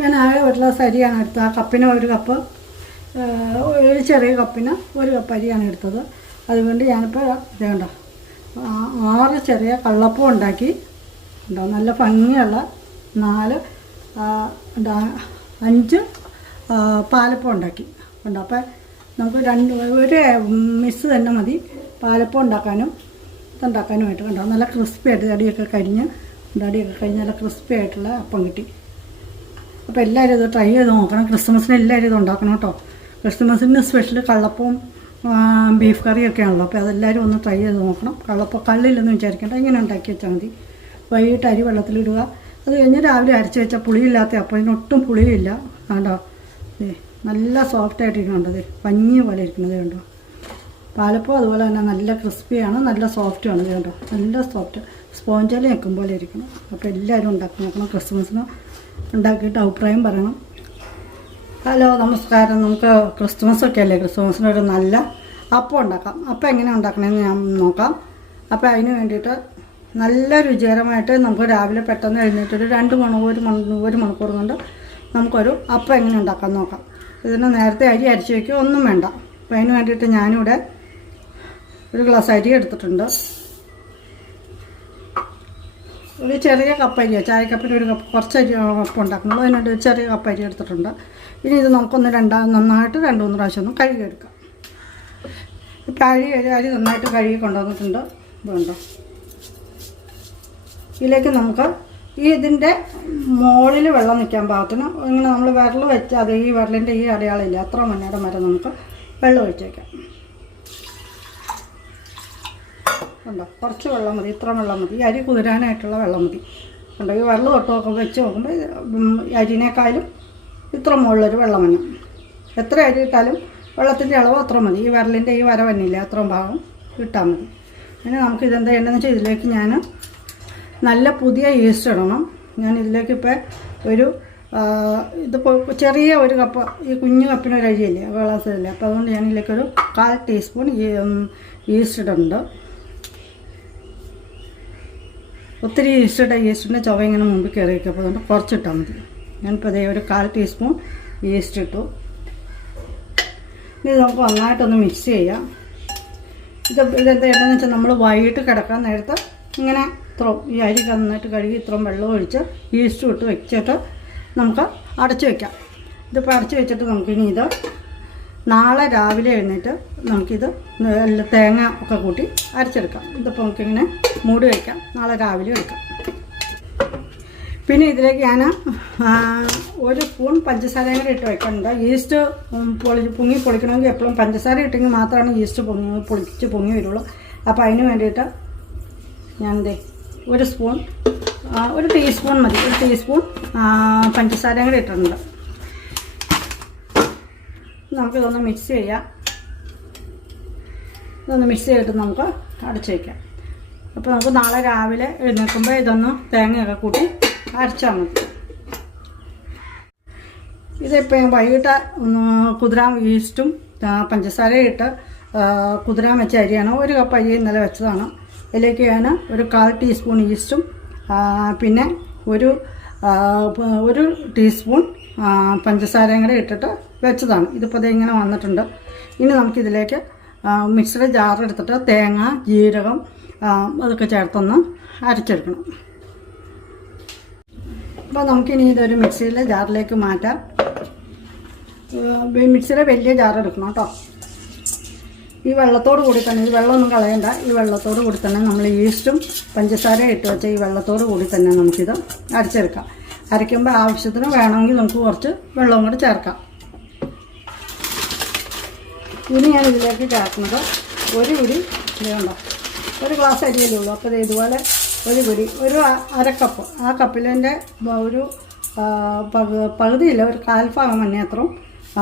ഞാൻ ആകെ ഒരു ഗ്ലാസ് അരിയാണ് എടുത്തത്. ആ കപ്പിന് ഒരു കപ്പ് ഒരു ചെറിയ കപ്പിന് ഒരു കപ്പ് അരിയാണ് എടുത്തത്. അതുകൊണ്ട് ഞാനിപ്പോൾ ഇത് കണ്ടോ ആ- ആറ് ചെറിയ കള്ളപ്പം ഉണ്ടാക്കി. ഉണ്ടോ നല്ല ഭംഗിയുള്ള നാല് അഞ്ച് പാലപ്പം ഉണ്ടാക്കി. ഉണ്ടോ അപ്പോൾ നമുക്ക് രണ്ട് ഒരു മിസ് തന്നെ മതി. പാലപ്പം ഉണ്ടാക്കാനും ഇതുണ്ടാക്കാനുമായിട്ട്. കണ്ടോ നല്ല ക്രിസ്പി ആയിട്ട് അടിയൊക്കെ കരിഞ്ഞ് അടിയൊക്കെ കഴിഞ്ഞ് നല്ല ക്രിസ്പി ആയിട്ടുള്ള അപ്പം കിട്ടി. അപ്പോൾ എല്ലാവരും ഇത് ട്രൈ ചെയ്ത് നോക്കണം. ക്രിസ്മസിന് എല്ലാവരും ഇത് ഉണ്ടാക്കണം കേട്ടോ. ക്രിസ്മസിന് സ്പെഷ്യൽ കള്ളപ്പവും ബീഫ് കറിയൊക്കെ ആണല്ലോ. അപ്പോൾ അതെല്ലാവരും ഒന്ന് ട്രൈ ചെയ്ത് നോക്കണം. കള്ളപ്പം കള്ളില്ലെന്ന് വിചാരിക്കേണ്ട. ഇങ്ങനെ ഉണ്ടാക്കി വെച്ചാൽ മതി. വൈകിട്ട് അരി വെള്ളത്തിലിടുക. അത് കഴിഞ്ഞ് രാവിലെ അരച്ച് വെച്ചാൽ പുളിയില്ലാത്ത അപ്പം ഇതിനൊട്ടും പുളിയില്ല. കണ്ടോ? നല്ല സോഫ്റ്റ് ഇത് ദേ പഞ്ഞി പോലെ ഇരിക്കുന്നത് കണ്ടോ? പാലപ്പം അതുപോലെ തന്നെ നല്ല ക്രിസ്പിയാണ് നല്ല സോഫ്റ്റുമാണ് കണ്ടോ? നല്ല സോഫ്റ്റ് സ്പോഞ്ചിൽ നിൽക്കും പോലെ ഇരിക്കണം. അപ്പോൾ എല്ലാവരും ഉണ്ടാക്കി നോക്കണം ക്രിസ്മസിന്. ഉണ്ടാക്കിയിട്ട് അഭിപ്രായം പറയണം. ഹലോ നമസ്കാരം. നമുക്ക് ക്രിസ്മസ് ഒക്കെ അല്ലേ? ക്രിസ്മസിന് ഒരു നല്ല അപ്പം ഉണ്ടാക്കാം. അപ്പം എങ്ങനെ ഉണ്ടാക്കണമെന്ന് ഞാൻ നോക്കാം. അപ്പം അതിന് വേണ്ടിയിട്ട് നല്ല രുചികരമായിട്ട് നമുക്ക് രാവിലെ പെട്ടെന്ന് എഴുന്നേറ്റൊരു രണ്ട് മണിക്കൂർ ഒരു മണി ഒരു മണിക്കൂർ കൊണ്ട് നമുക്കൊരു അപ്പം എങ്ങനെ ഉണ്ടാക്കാൻ നോക്കാം. ഇതിന് നേരത്തെ അരി അരിച്ച് വയ്ക്കുക ഒന്നും വേണ്ട. അപ്പോൾ അതിന് വേണ്ടിയിട്ട് ഞാനിവിടെ ഒരു ഗ്ലാസ് അരി എടുത്തിട്ടുണ്ട്. ഒരു ചെറിയ കപ്പ് ചായക്കപ്പരി ഒരു കപ്പ് കുറച്ച് അരി കപ്പ് ഉണ്ടാക്കുന്നുള്ളൂ അതിനുവേണ്ടി ഒരു ചെറിയ കപ്പരി എടുത്തിട്ടുണ്ട്. ഇനി ഇത് നമുക്കൊന്ന് രണ്ടാം നന്നായിട്ട് രണ്ട് മൂന്ന് പ്രാവശ്യം ഒന്ന് കഴുകിയെടുക്കാം. ഇപ്പം അരി അരി നന്നായിട്ട് കഴുകി കൊണ്ടുവന്നിട്ടുണ്ട്. ഇതുണ്ടോ ഇതിലേക്ക് നമുക്ക് ഈ ഇതിന്റെ മുകളിൽ വെള്ളം നിൽക്കാൻ പാകത്തിന് ഇങ്ങനെ നമ്മൾ വിരൽ വെച്ച് അത് ഈ വിരലിന്റെ ഈ അടയാളില്ല അത്ര മണിയുടെ വരെ നമുക്ക് വെള്ളം ഒഴിച്ച് വയ്ക്കാം ഉണ്ടോ? കുറച്ച് വെള്ളം മതി ഇത്ര വെള്ളം മതി. അരി കുതിരാനായിട്ടുള്ള വെള്ളം മതി. ഉണ്ടോ? ഈ വെള്ളം തൊട്ട് നോക്കുമ്പോൾ വെച്ച് നോക്കുമ്പോൾ അരിനേക്കാളും ഇത്ര മുകളിലൊരു വെള്ളം മഞ്ഞ എത്ര അരി ഇട്ടാലും വെള്ളത്തിന്റെ അളവ് അത്ര മതി. ഈ വിരലിന്റെ ഈ വര വന്നില്ല അത്രയും ഭാഗം ഇട്ടാൽ മതി. പിന്നെ നമുക്ക് ഇതെന്താ ചെയ്യേണ്ടതെന്ന് വെച്ചാൽ ഇതിലേക്ക് ഞാൻ നല്ല പുതിയ ഈസ്റ്റ് ഇടണം. ഞാൻ ഇതിലേക്ക് ഇപ്പോൾ ഒരു ഇതിപ്പോൾ ചെറിയ ഒരു കപ്പ് ഈ കുഞ്ഞു കപ്പിനൊരു അരിയില്ലേ ഗ്ലാസ്സില്ലേ അപ്പോൾ അതുകൊണ്ട് ഞാൻ ഇതിലേക്കൊരു കാൽ ടീസ്പൂൺ ഈസ്റ്റ് ഇടുന്നുണ്ട് ഒത്തിരി ഈസ്റ്റ് ഈസ്റ്റിന്റെ ചുവ ഇങ്ങനെ മുമ്പിൽ കയറിയൊക്കെ. അപ്പോൾ അതുകൊണ്ട് കുറച്ചിട്ടാൽ മതി. ഞാനിപ്പോൾ അതേ ഒരു കാൽ ടീസ്പൂൺ ഈസ്റ്റ് ഇട്ടു. ഇത് നമുക്ക് നന്നായിട്ടൊന്ന് മിക്സ് ചെയ്യാം. ഇത് ഇതെന്താ ചെയ്യണമെന്ന് വെച്ചാൽ നമ്മൾ വൈകിട്ട് കിടക്കാൻ നേരത്തെ ഇങ്ങനെ ഇത്രയും ഈ അരി നന്നായിട്ട് കഴുകി ഇത്രയും വെള്ളം ഒഴിച്ച് ഈസ്റ്റ് ഇട്ട് വെച്ചിട്ട് നമുക്ക് അടച്ച് വയ്ക്കാം ഇതിപ്പോൾ അടച്ച് വെച്ചിട്ട് നമുക്കിനി ഇത് നാളെ രാവിലെ എഴുന്നേറ്റ് നമുക്കിത് തേങ്ങ ഒക്കെ കൂട്ടി അരച്ചെടുക്കാം. ഇതിപ്പോൾ നമുക്കിങ്ങനെ മൂടി വയ്ക്കാം നാളെ രാവിലെ എടുക്കാം പിന്നെ ഇതിലേക്ക് ഞാൻ ഒരു സ്പൂൺ പഞ്ചസാര കൂടി ഇട്ട് വെക്കുന്നുണ്ട് ഈസ്റ്റ് പൊളി പൊങ്ങി പൊളിക്കണമെങ്കിൽ എപ്പോഴും പഞ്ചസാര ഇട്ടെങ്കിൽ മാത്രമാണ് ഈസ്റ്റ് പൊങ്ങി പൊളിച്ച് പൊങ്ങി വരുള്ളൂ. അപ്പോൾ അതിന് വേണ്ടിയിട്ട് ഞാൻ ദേ ഒരു സ്പൂൺ ഒരു ടീസ്പൂൺ മതി. ഒരു ടീസ്പൂൺ പഞ്ചസാര കൂടി ഇട്ടിട്ടുണ്ട്. നമുക്കിതൊന്ന് മിക്സ് ചെയ്യാം. ഇതൊന്ന് മിക്സ് ചെയ്തിട്ട് നമുക്ക് അടച്ചു വയ്ക്കാം അപ്പോൾ നമുക്ക് നാളെ രാവിലെ എഴുന്നേൽക്കുമ്പോൾ ഇതൊന്ന് തേങ്ങയൊക്കെ കൂട്ടി അരച്ചാൽ മതി. ഇതിപ്പോൾ ഞാൻ വൈകിട്ട് കുതിരാൻ ഈസ്റ്റും പഞ്ചസാരയും ഇട്ട് കുതിരാൻ വെച്ച അരിയാണ്. ഒരു കപ്പ് അരി ഇന്നലെ വെച്ചതാണ്. ഇതിലേക്ക് ഞാൻ ഒരു കാൽ ടീസ്പൂൺ ഈസ്റ്റും പിന്നെ ഒരു ഒരു ടീസ്പൂൺ പഞ്ചസാരയും കൂടെ ഇട്ടിട്ട് വെച്ചതാണ്. ഇതിപ്പോൾ ഇങ്ങനെ വന്നിട്ടുണ്ട്. ഇനി നമുക്കിതിലേക്ക് മിക്സിയുടെ ജാറെടുത്തിട്ട് തേങ്ങ ജീരകം അതൊക്കെ ചേർത്തൊന്ന് അരച്ചെടുക്കണം. അപ്പോൾ നമുക്കിനി ഇതൊരു മിക്സിയിലെ ജാറിലേക്ക് മാറ്റാം. മിക്സിയുടെ വലിയ ജാർ എടുക്കണം കേട്ടോ. ഈ വെള്ളത്തോട് കൂടി തന്നെ ഈ വെള്ളമൊന്നും കളയണ്ട. ഈ വെള്ളത്തോട് കൂടി തന്നെ നമ്മൾ ഈസ്റ്റും പഞ്ചസാരയും ഇട്ട് വെച്ച ഈ വെള്ളത്തോട് കൂടി തന്നെ നമുക്കിത് അരച്ചെടുക്കാം. അരയ്ക്കുമ്പോൾ ആവശ്യത്തിന് വേണമെങ്കിൽ നമുക്ക് കുറച്ച് വെള്ളവും കൂടി ചേർക്കാം. ഇനി ഞാൻ ഇതിലേക്ക് ചേർക്കുന്നത് ഒരു പിടി ഇതുണ്ടോ ഒരു ഗ്ലാസ് അരിയല്ലേ ഉള്ളൂ. അപ്പോൾ ഇതുപോലെ ഒരു പിടി ഒരു അരക്കപ്പ് അര കപ്പ് ആ കപ്പിലിന്റെ ഒരു പകുതിയില്ല ഒരു കാൽഭാഗം അത്രയും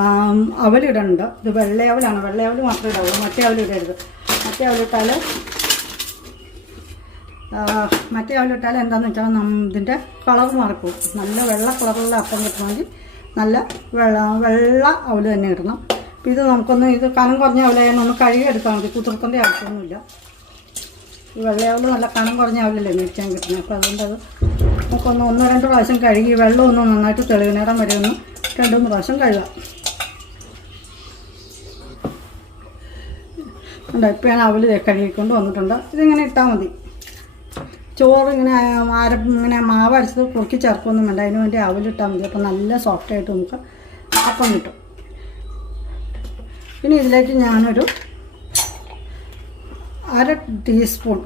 ആം, അവലിടുന്നുണ്ട് ഇത് വെള്ളയവലാണ് വെള്ളയവൽ മാത്രമേ ഇടാവുള്ളൂ. മറ്റേ അവലിടരുത് മറ്റേ അവലിട്ടാൽ മറ്റേ അവലിട്ടാൽ എന്താണെന്ന് വെച്ചാൽ ഇതിന്റെ കളർ മാറിപ്പോകും. നല്ല വെള്ള കളറുള്ള അപ്പം കിട്ടണമെങ്കിൽ നല്ല വെള്ള വെള്ള അവൽ തന്നെ ഇടണം. ഇത് നമുക്കൊന്ന് ഇത് കനം കുറഞ്ഞ അവലായാലും ഒന്ന് കഴുകിയെടുത്താൽ മതി. കുതിർക്കേണ്ട ആവശ്യമൊന്നുമില്ല. ഈ വെള്ളയാവുള്ള നല്ല കനം കുറഞ്ഞ അവലല്ലേ മേടിക്കാൻ കിട്ടുന്നത്. അപ്പോൾ അതുകൊണ്ട് അത് നമുക്കൊന്ന് ഒന്നോ രണ്ടോ പ്രാവശ്യം കഴുകി വെള്ളം ഒന്ന് നന്നായിട്ട് തെളിവിനേരം വരെ ഒന്ന് രണ്ട് മൂന്ന് പ്രാവശ്യം കഴുകാം. ഉണ്ട് ഇപ്പം ഞാൻ അവൽ കഴുകിക്കൊണ്ട് വന്നിട്ടുണ്ട്. ഇതിങ്ങനെ ഇട്ടാൽ മതി. ചോറ് ഇങ്ങനെ ആര ഇങ്ങനെ മാവ് അരച്ചത് കുറുക്കി ചേർക്കൊന്നും വേണ്ട. അതിന് വേണ്ടി അവലിട്ടാൽ മതി. അപ്പോൾ നല്ല സോഫ്റ്റായിട്ട് നമുക്ക് അപ്പം കിട്ടും. ഇനി ഇതിലേക്ക് ഞാനൊരു അര ടീസ്പൂൺ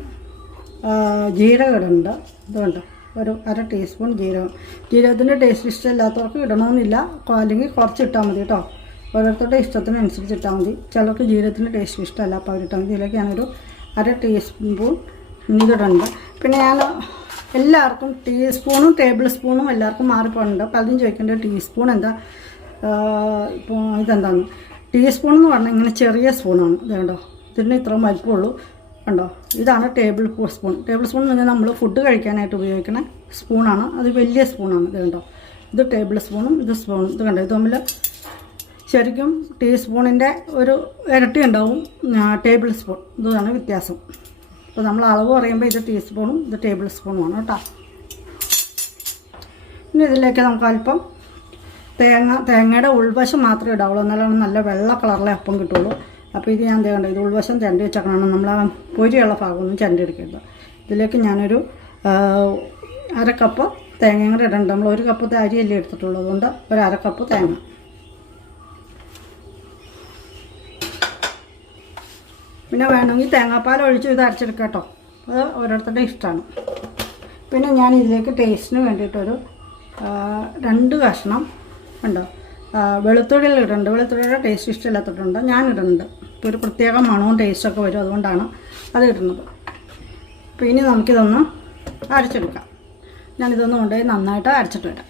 ജീരകം ഇടുന്നുണ്ട് ഇതുകൊണ്ട് ഒരു അര ടീസ്പൂൺ ജീരകം. ജീരകത്തിന്റെ ടേസ്റ്റ് ഇഷ്ടമില്ലാത്തവർക്ക് ഇടണമെന്നില്ല അല്ലെങ്കിൽ കുറച്ച് ഇട്ടാൽ മതി കേട്ടോ. ഓരോരുത്തരുടെ ഇഷ്ടത്തിനനുസരിച്ച് ഇട്ടാൽ മതി. ചിലർക്ക് ജീരകത്തിന്റെ ടേസ്റ്റ് ഇഷ്ടമല്ല അപ്പോൾ അവരിട്ടാൽ മതി. ഇതിലേക്ക് ഞാനൊരു അര ടീസ്പൂൺ ഇതിടുന്നുണ്ട് പിന്നെ ഞാൻ എല്ലാവർക്കും ടീസ്പൂണും ടേബിൾ സ്പൂണും എല്ലാവർക്കും മാറിപ്പോകുന്നുണ്ട് അതും ചോദിക്കേണ്ടത് ടീസ്പൂൺ എന്താ? ഇപ്പോൾ ഇതെന്താണ്? ടീസ്പൂൺ എന്ന് പറഞ്ഞാൽ ഇങ്ങനെ ചെറിയ സ്പൂണാണ് ഇത് കണ്ടോ? ഇതിന് ഇത്രയും വലിപ്പമുള്ളൂ. കണ്ടോ? ഇതാണ് ടേബിൾ സ്പൂൺ ടേബിൾ സ്പൂൺ എന്ന് പറഞ്ഞാൽ നമ്മൾ ഫുഡ് കഴിക്കാനായിട്ട് ഉപയോഗിക്കുന്ന സ്പൂണാണ് അത് വലിയ സ്പൂണാണ് ഇത് കണ്ടോ? ഇത് ടേബിൾ സ്പൂണും ഇത് സ്പൂണും ഇത് കണ്ടോ? ഇത് തമ്മിൽ ശരിക്കും ടീസ്പൂണിന്റെ ഒരു ഇരട്ടി ഉണ്ടാവും. ടേബിൾ സ്പൂൺ ഇതാണ് വ്യത്യാസം. അപ്പോൾ നമ്മൾ അളവ് പറയുമ്പോൾ ഇത് ടീസ്പൂണും ഇത് ടേബിൾ സ്പൂണുമാണ് കേട്ടോ. ഇനി ഇതിലേക്ക് നമുക്ക് അല്പം തേങ്ങ തേങ്ങയുടെ ഉൾവശം മാത്രമേ ഇടാവുള്ളൂ. എന്നാലാണ് നല്ല വെള്ള കളറിലെ അപ്പം കിട്ടുള്ളൂ. അപ്പോൾ ഇത് ഞാൻ തേണ്ട ഇത് ഉൾവശം ചെണ്ടി വെച്ചേക്കണം നമ്മൾ ആ പൊരിയുള്ള ഭാഗമൊന്നും ചെണ്ടി എടുക്കരുത്. ഇതിലേക്ക് ഞാനൊരു അര കപ്പ് കൂടെ ഇടണ്ട. നമ്മൾ ഒരു കപ്പ് അരിയല്ലേ എടുത്തിട്ടുള്ളൂ. അതുകൊണ്ട് ഒരു അര കപ്പ് തേങ്ങ. പിന്നെ വേണമെങ്കിൽ തേങ്ങാപ്പാൽ ഒഴിച്ച് ഇത് അരച്ചെടുക്കാം കേട്ടോ. അത് ഓരോരുത്തരുടെ ഇഷ്ടമാണ്. പിന്നെ ഞാൻ ഇതിലേക്ക് ടേസ്റ്റിന് വേണ്ടിയിട്ടൊരു രണ്ട് കഷ്ണം ഉണ്ടോ? വെളുത്തുള്ളിൽ ഇടുന്നുണ്ട്. വെളുത്തുള്ളിയുടെ ടേസ്റ്റ് ഇഷ്ടമില്ലാത്തിട്ടുണ്ട് ഞാൻ ഇടുന്നുണ്ട് ഇപ്പോൾ ഒരു പ്രത്യേക മണവും ടേസ്റ്റൊക്കെ വരും അതുകൊണ്ടാണ് അത് ഇടുന്നത് അപ്പോൾ ഇനി നമുക്കിതൊന്ന് അരച്ചെടുക്കാം. ഞാനിതൊന്ന് കൊണ്ടുപോയി നന്നായിട്ട് അരച്ചിട്ട് വരാം.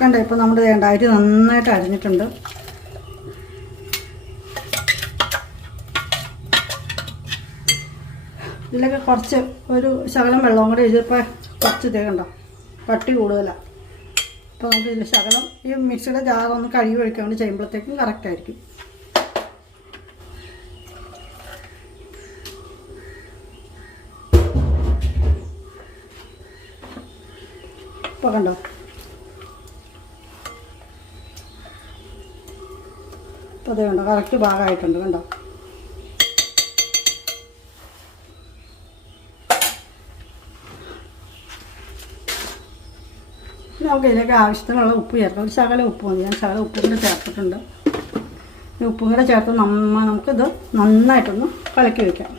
കണ്ടോ ഇപ്പോൾ നമ്മുടെ വേണ്ട അരി നന്നായിട്ട് അരിഞ്ഞിട്ടുണ്ട്. ഇതിലൊക്കെ കുറച്ച് ഒരു ശകലം വെള്ളവും കൂടി ഇതിപ്പോൾ കുറച്ച് തേക്കണ്ട പട്ടി കൂടുതലാണ് അപ്പോൾ നമുക്ക് ഇതിൽ ശകലം ഈ മിക്സിയുടെ ജാറൊന്ന് കഴുകി ഒഴിക്കാൻ വേണ്ടി ചെയ്യുമ്പോഴത്തേക്കും കറക്റ്റ് ആയിരിക്കും. ഇപ്പോൾ കണ്ടോ? അപ്പോൾ അതേ കണ്ടോ? കറക്റ്റ് ഭാഗമായിട്ടുണ്ട് കണ്ടോ ഇനി നമുക്ക് ഇതിലേക്ക് ആവശ്യത്തിനുള്ള ഉപ്പ് ചേർക്കാം. ഒരു ശകലം ഉപ്പ് മതി. ഞാൻ ശകലം ഉപ്പും കൂടെ ചേർത്തിട്ടുണ്ട്. ഈ ഉപ്പും കൂടെ ചേർത്ത് നമ്മ നമുക്കിത് നന്നായിട്ടൊന്ന് കലക്കി വയ്ക്കാം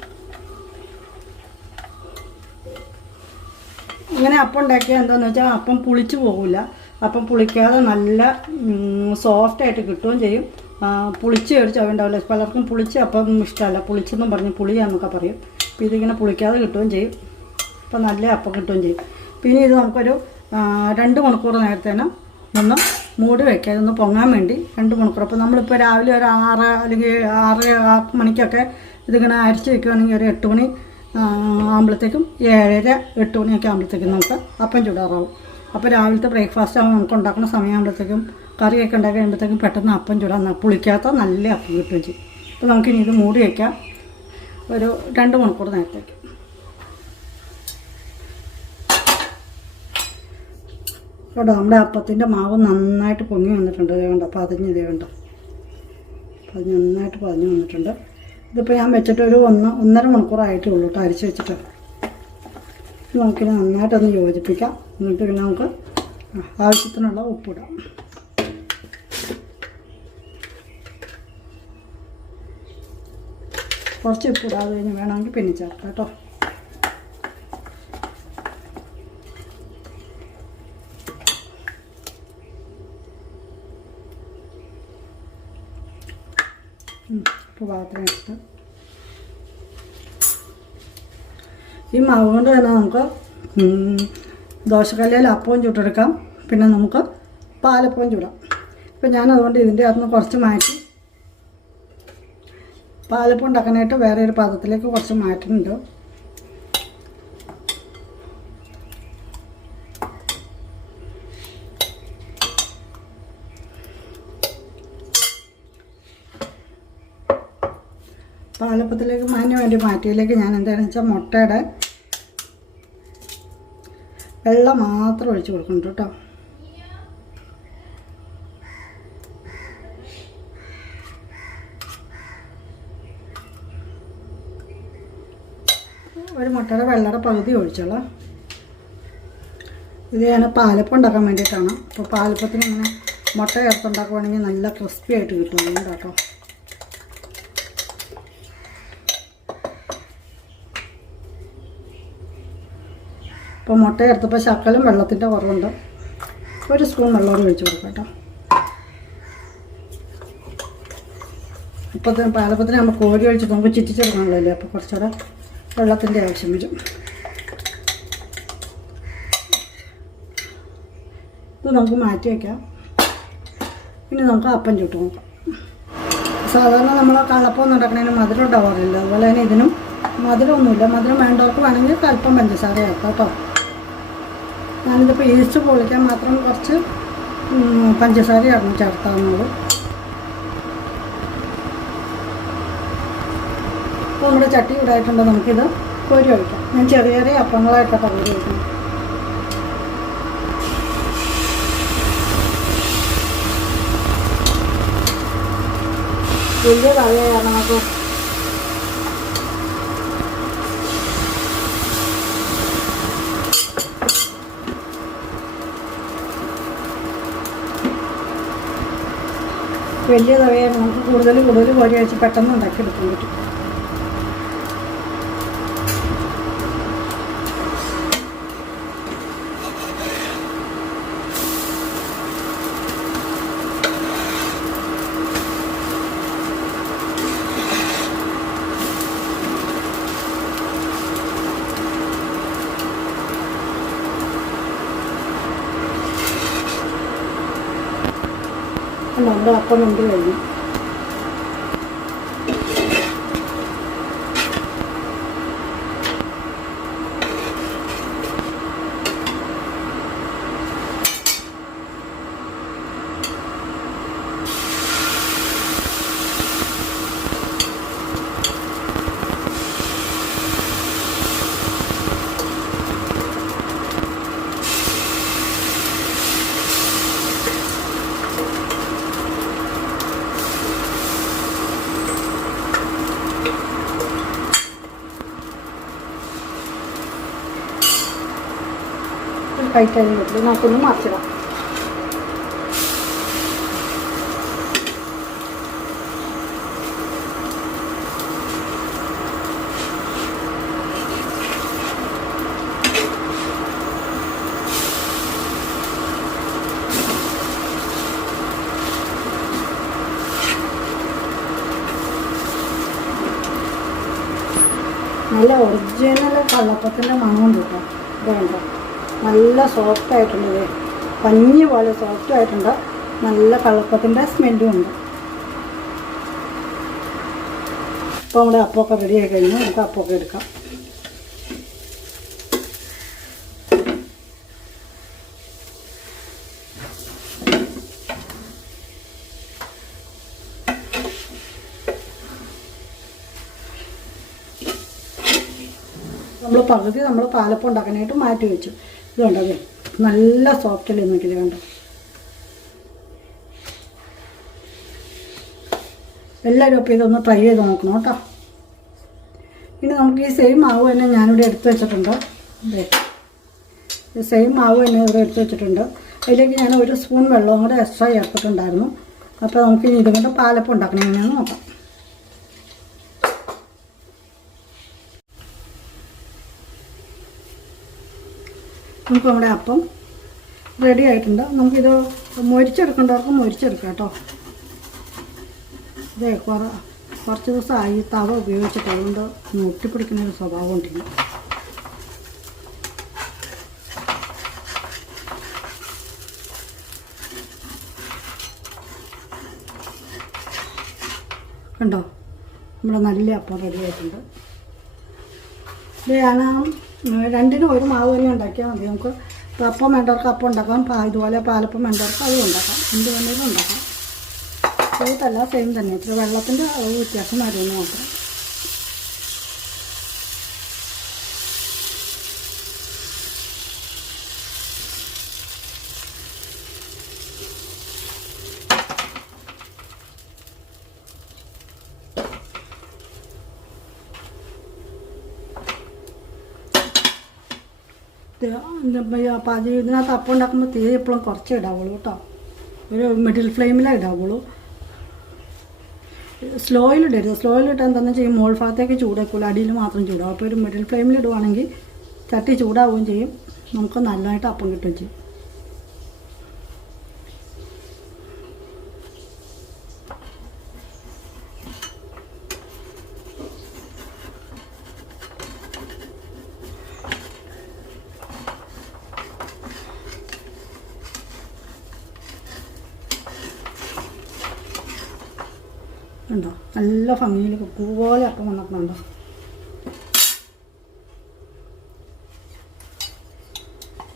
ഇങ്ങനെ അപ്പം ഉണ്ടാക്കിയാൽ എന്താണെന്ന് വെച്ചാൽ അപ്പം പുളിച്ചു പോകില്ല അപ്പം പുളിക്കാതെ നല്ല സോഫ്റ്റായിട്ട് കിട്ടുകയും ചെയ്യും. പുളിച്ച് ഒരു ചവ ഉണ്ടാവില്ല. പലർക്കും പുളിച്ച് അപ്പം ഇഷ്ടമല്ല. പുളിച്ചെന്നും പറഞ്ഞ് പുളിയാന്നൊക്കെ പറയും. അപ്പോൾ ഇതിങ്ങനെ പുളിക്കാതെ കിട്ടുകയും ചെയ്യും. അപ്പോൾ നല്ല അപ്പം കിട്ടുകയും ചെയ്യും. പിന്നെ ഇത് നമുക്കൊരു രണ്ട് മണിക്കൂർ നേരത്തേനും ഒന്ന് മൂടി വയ്ക്കുക ഒന്ന് പൊങ്ങാൻ വേണ്ടി രണ്ട് മണിക്കൂർ. അപ്പോൾ നമ്മളിപ്പോൾ രാവിലെ ഒരു ആറ് അല്ലെങ്കിൽ ആറ് മണിക്കൊക്കെ ഇതിങ്ങനെ അരിച്ച് വെക്കുകയാണെങ്കിൽ ഒരു എട്ട് മണി ആകുമ്പോഴത്തേക്കും ഏഴര എട്ട് മണിയൊക്കെ ആകുമ്പോഴത്തേക്കും നമുക്ക് അപ്പം ചൂടാറാവും. അപ്പോൾ രാവിലത്തെ ബ്രേക്ക്ഫാസ്റ്റ് ആകുമ്പോൾ നമുക്ക് ഉണ്ടാക്കുന്ന സമയമാകുമ്പോഴത്തേക്കും കറിയൊക്കെ ഉണ്ടാക്കി കഴിയുമ്പോഴത്തേക്കും പെട്ടെന്ന് അപ്പം ചൂടാൻ പുളിക്കാത്ത നല്ല അപ്പം കിട്ടുകയും ചെയ്യും അപ്പോൾ നമുക്കിനി ഇത് മൂടി വയ്ക്കാം ഒരു രണ്ട് മണിക്കൂർ നേരത്തേക്ക്. കേട്ടോ നമ്മുടെ അപ്പത്തിന്റെ മാവ് നന്നായിട്ട് പൊങ്ങി വന്നിട്ടുണ്ട്. ദേവണ്ട പതിഞ്ഞ് കണ്ടോ. പതിഞ്ഞ് നന്നായിട്ട് പതിഞ്ഞ് വന്നിട്ടുണ്ട്. ഇതിപ്പോൾ ഞാൻ വെച്ചിട്ട് ഒരു ഒന്ന് ഒന്നര മണിക്കൂറായിട്ടേ ഉള്ളൂ കേട്ടോ അരിച്ച് വെച്ചിട്ട്. നമുക്കിത് നന്നായിട്ടൊന്ന് യോജിപ്പിക്കാം. എന്നിട്ട് പിന്നെ നമുക്ക് ആവശ്യത്തിനുള്ള ഉപ്പിടാം. കുറച്ച് ഉപ്പിടാതെ കഴിഞ്ഞ് വേണമെങ്കിൽ പിന്നെ ചേർക്കാം കേട്ടോ ഇപ്പോൾ പാത്രം എടുത്ത് ഈ മാവ് കൊണ്ട് തന്നെ നമുക്ക് ദോശക്കല്ലിൽ അപ്പവും ചുട്ടെടുക്കാം. പിന്നെ നമുക്ക് പാലപ്പവും ചുടാം. ഇപ്പം ഞാൻ അതുകൊണ്ട് ഇതിന്റെ അകത്തുനിന്ന് കുറച്ച് മാറ്റി പാലപ്പം ഉണ്ടാക്കാനായിട്ട് വേറെ ഒരു പാത്രത്തിലേക്ക് കുറച്ച് മാറ്റുന്നുണ്ട്. പാലപ്പത്തിലേക്ക് മാന് വേണ്ടി മാറ്റിയിലേക്ക് ഞാൻ എന്താണെന്ന് വെച്ചാൽ മുട്ടയുടെ വെള്ളം മാത്രം ഒഴിച്ച് കൊടുക്കുന്നുണ്ട് കേട്ടോ. ഒരു മുട്ടയുടെ വെള്ളയുടെ പകുതി ഒഴിച്ചോളാം. ഇത് ഞാൻ പാലപ്പം ഉണ്ടാക്കാൻ വേണ്ടിയിട്ടാണ്. അപ്പോൾ പാലപ്പത്തിന് ഇങ്ങനെ മുട്ട ചേർത്തുണ്ടാക്കുവാണെങ്കിൽ നല്ല ക്രിസ്പി ആയിട്ട് കിട്ടും കേട്ടോ അപ്പോൾ മുട്ട ചേർത്തപ്പോൾ ശക്കലും വെള്ളത്തിന്റെ കുറവുണ്ട്. ഒരു സ്പൂൺ വെള്ളം കൂടി ഒഴിച്ച് കൊടുക്കാം കേട്ടോ. ഇപ്പം പാലപ്പത്തിന് നമ്മൾ കോരി ഒഴിച്ച് നമുക്ക് ചിറ്റിച്ചെടുക്കണമല്ലോ അപ്പോൾ കുറച്ചുകൂടെ വെള്ളത്തിന്റെ ആവശ്യം വരും. ഇത് നമുക്ക് മാറ്റി വയ്ക്കാം. ഇനി നമുക്ക് അപ്പം ചുട്ട് നോക്കാം. സാധാരണ നമ്മൾ കള്ളപ്പം ഉണ്ടാക്കണതിന് മധുരം ഉണ്ടാവാറില്ല. അതുപോലെ തന്നെ ഇതിനും മധുരമൊന്നുമില്ല. മധുരം വേണ്ടവർക്ക് വേണമെങ്കിൽ കൽപ്പം പഞ്ചസാര ചേർക്കാം കേട്ടോ. ഞാനിതിപ്പോൾ പേസ്റ്റ് പൊളിക്കാൻ മാത്രം കുറച്ച് പഞ്ചസാരയാണ് ചേർത്താവുന്നത്. അപ്പോൾ നമ്മുടെ ചട്ടി ഇടായിട്ടുണ്ട് നമുക്കിത് കോരി ഒഴിക്കാം. ഞാൻ ചെറിയ ചെറിയ അപ്പങ്ങളായിട്ടൊക്കെ കോരി ഒഴിക്കുന്നത്. വലിയ തവയാണ് നമുക്ക് വലിയ തവയാണ് നമുക്ക് കൂടുതൽ കൂടുതൽ കോരി അഴിച്ച് പെട്ടെന്ന് ഉണ്ടാക്കിയെടുക്കാൻ പറ്റും. നമ്മുടെ അപ്പം കൊണ്ട് കഴിഞ്ഞു. കഴിക്കാൻ പറ്റില്ല നമുക്കൊന്ന് മറിച്ചിടാം. നല്ല ഒറിജിനൽ കള്ളപ്പത്തിന്റെ മണമുണ്ട് കേട്ടോ. ഇതുണ്ട് നല്ല സോഫ്റ്റ് ആയിട്ടുണ്ട് പഞ്ഞി പോലെ സോഫ്റ്റ് ആയിട്ടുണ്ട്. നല്ല കള്ളപ്പത്തിന്റെ സ്മെല്ലും ഉണ്ട്. ഇപ്പോൾ നമ്മുടെ അപ്പമൊക്കെ റെഡി ആയി കഴിഞ്ഞു. നമുക്ക് അപ്പമൊക്കെ എടുക്കാം. നമ്മൾ പകുതി നമ്മൾ പാലപ്പം ഉണ്ടാക്കാനായിട്ട് മാറ്റി വെച്ചു. ഇത് അതെ നല്ല സോഫ്റ്റല്ലേ നോക്കിയത് കണ്ടോ? എല്ലാവരും അപ്പോൾ ഇതൊന്ന് ട്രൈ ചെയ്ത് നോക്കണം കേട്ടോ. ഇനി നമുക്ക് ഈ സെയിം മാവ് തന്നെ ഞാനിവിടെ എടുത്തു വെച്ചിട്ടുണ്ട്. ഈ സെയിം മാവ് തന്നെ ഇവിടെ എടുത്തു വെച്ചിട്ടുണ്ട്. അതിലേക്ക് ഞാൻ ഒരു സ്പൂൺ വെള്ളവും കൂടെ എക്സ്ട്രാ ചേർത്തിട്ടുണ്ടായിരുന്നു. അപ്പോൾ നമുക്ക് ഇതുകൊണ്ട് പാലപ്പം ഉണ്ടാക്കണം എങ്ങനെയാണെന്ന് നോക്കാം. നമുക്ക് നമ്മുടെ അപ്പം റെഡി ആയിട്ടുണ്ട്. നമുക്കിത് മൊരിച്ചെടുക്കേണ്ടവർക്ക് മൊരിച്ചെടുക്കാം കേട്ടോ. ഇതേ കുറ കുറച്ച് ദിവസമായി തവ ഉപയോഗിച്ചിട്ട് അതുകൊണ്ട് ഒട്ടിപ്പിടിക്കുന്ന ഒരു സ്വഭാവം ഉണ്ടെങ്കിൽ കണ്ടോ? നമ്മുടെ നല്ല അപ്പം റെഡി ആയിട്ടുണ്ട്. ഇത് ഞാൻ രണ്ടിനും ഒരു മാവ് തന്നെ ഉണ്ടാക്കിയാൽ മതി നമുക്ക്. അപ്പം വേണ്ടവർക്ക് അപ്പം ഉണ്ടാക്കാം. ഇതുപോലെ പാലപ്പം വേണ്ടവർക്ക് അതും ഉണ്ടാക്കാം. എന്ത് വേണമെങ്കിലും ഉണ്ടാക്കാം. ചെയ്തല്ല സെയിം തന്നെ. ഇത്ര വെള്ളത്തിന്റെ അളവ് വ്യത്യാസം വരുമെന്ന് മാത്രം. പാചകം ഇതിനകത്ത് അപ്പം ഉണ്ടാക്കുമ്പോൾ തീ എപ്പോഴും കുറച്ചേ ഇടാവുള്ളൂ കേട്ടോ. ഒരു മിഡിൽ ഫ്ലെയിമിലേ ഇടാവുള്ളൂ. സ്ലോയിലിടരുത് സ്ലോയിലിട്ട് എന്താണെന്ന് വെച്ചാൽ ഈ മോൾ ഭാഗത്തേക്ക് ചൂടാക്കുള്ളൂ അടിയിൽ മാത്രം ചൂടാവും. അപ്പോൾ ഒരു മിഡിൽ ഫ്ലെയിമിൽ ഇടുവാണെങ്കിൽ ചട്ടി ചൂടാവുകയും ചെയ്യും. നമുക്ക് നല്ലതായിട്ട് അപ്പം കിട്ടുകയും ചെയ്യും. ഉണ്ടോ നല്ല ഭംഗിയിൽ പൂ പോലെ അപ്പം വന്നിട്ടുണ്ടോ.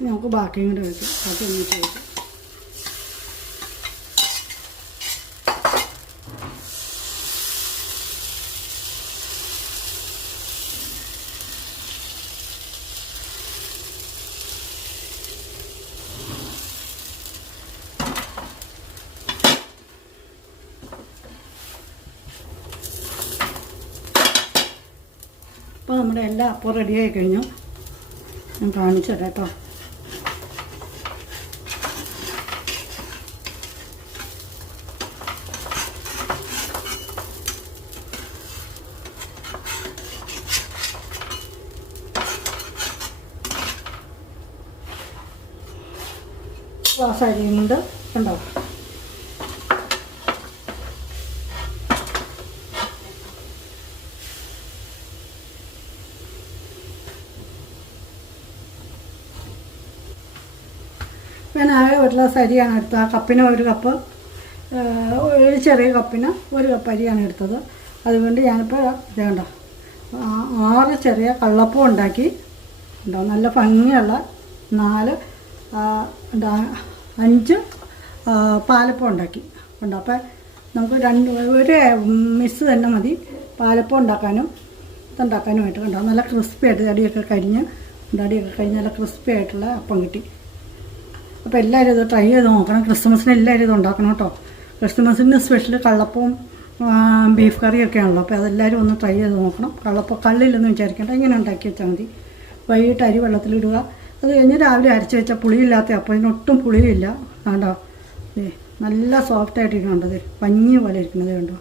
നമുക്ക് ബാക്കിയും കൂടെ വെക്കും. ബാക്കി ഒന്നിച്ച് വെക്കും. അപ്പോൾ നമ്മുടെ എല്ലാ അപ്പം റെഡിയായി കഴിഞ്ഞു. ഞാൻ കാണിച്ചു തരാം കേട്ടോ. ഗ്ലാസ് അരിയുന്നുണ്ട്. കണ്ടോ? ഞാൻ ആകെ ഒരു ഗ്ലാസ് അരിയാണ് എടുത്തത്. ആ കപ്പിന് ഒരു കപ്പ് ഒരു ചെറിയ കപ്പിന് ഒരു കപ്പ് അരിയാണ് എടുത്തത്. അതുകൊണ്ട് ഞാനിപ്പോൾ വേണ്ട ആറ് ചെറിയ കള്ളപ്പം ഉണ്ടാക്കി. ഉണ്ടോ നല്ല ഭംഗിയുള്ള നാല് അഞ്ച് പാലപ്പം ഉണ്ടാക്കി. ഉണ്ടോ അപ്പോൾ നമുക്ക് രണ്ട് ഒരു മിസ് തന്നെ മതി. പാലപ്പം ഉണ്ടാക്കാനും ഇതുണ്ടാക്കാനുമായിട്ട്. കണ്ടോ നല്ല ക്രിസ്പി ആയിട്ട് അടിയൊക്കെ കരിഞ്ഞ് അടിയൊക്കെ കഴിഞ്ഞ് നല്ല ക്രിസ്പി ആയിട്ടുള്ള അപ്പം കിട്ടി. അപ്പോൾ എല്ലാവരും ഇത് ട്രൈ ചെയ്ത് നോക്കണം. ക്രിസ്മസിന് എല്ലാവരും ഇത് ഉണ്ടാക്കണം കേട്ടോ. ക്രിസ്മസിന് സ്പെഷ്യൽ കള്ളപ്പവും ബീഫ് കറിയൊക്കെയാണല്ലോ അപ്പോൾ അതെല്ലാവരും ഒന്ന് ട്രൈ ചെയ്ത് നോക്കണം. കള്ളപ്പം കള്ളില്ലെന്ന് വിചാരിക്കേണ്ട. ഇങ്ങനെ ഉണ്ടാക്കി വെച്ചാൽ മതി. വൈകിട്ട് അരി വെള്ളത്തിലിടുക അത് കഴിഞ്ഞ് രാവിലെ അരച്ച് വെച്ചാൽ പുളിയില്ലാത്ത അപ്പോൾ ഇതിനൊട്ടും പുളിയില്ല. കണ്ടോ? നല്ല സോഫ്റ്റ് ആയിട്ട് ദേ പഞ്ഞി പോലെ ഇരിക്കുന്നത് കണ്ടോ?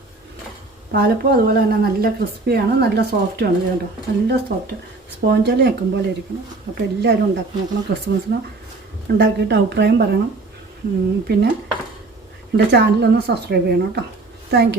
പാലപ്പം അതുപോലെ തന്നെ നല്ല ക്രിസ്പിയാണ് നല്ല സോഫ്റ്റുമാണ് ഇത് കണ്ടോ? നല്ല സോഫ്റ്റ് സ്പോഞ്ചിൽ വെക്കും പോലെ ഇരിക്കണം അപ്പോൾ എല്ലാവരും ഉണ്ടാക്കി നോക്കണം ക്രിസ്മസിന്. ഉണ്ടാക്കിയിട്ട് അഭിപ്രായം പറയണം. പിന്നെ എന്റെ ചാനലൊന്ന് സബ്സ്ക്രൈബ് ചെയ്യണം കേട്ടോ. താങ്ക്